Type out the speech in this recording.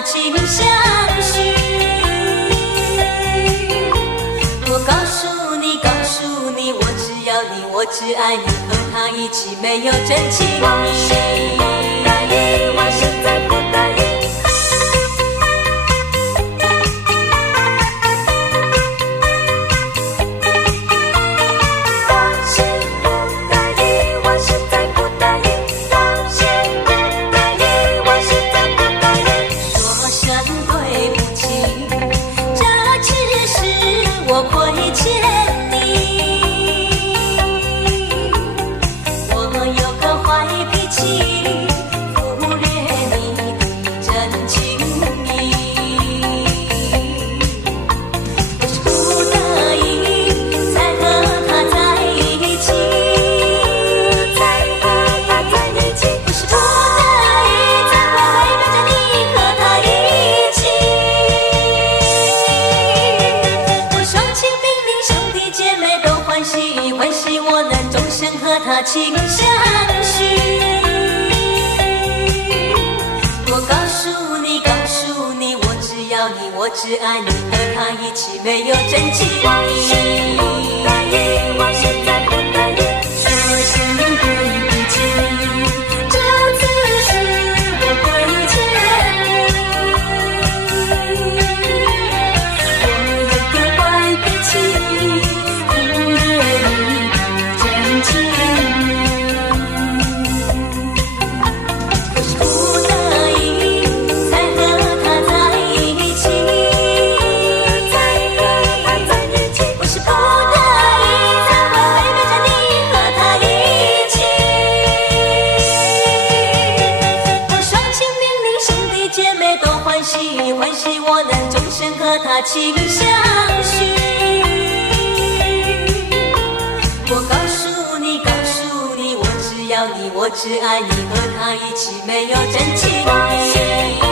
他情相许。我告诉你，告诉你，我只要你，我只爱你，和他一起没有真情意。我现在不答应。情相许，我告诉你，告诉你，我只要你，我只爱你，和他一起没有真情意。我现在不答应，说声对不起，这次是我亏欠，我有个坏脾气，忽略你的真情。欢喜我能终身和他情相许。我告诉你，告诉你，我只要你，我只爱你，和他一起没有真情意。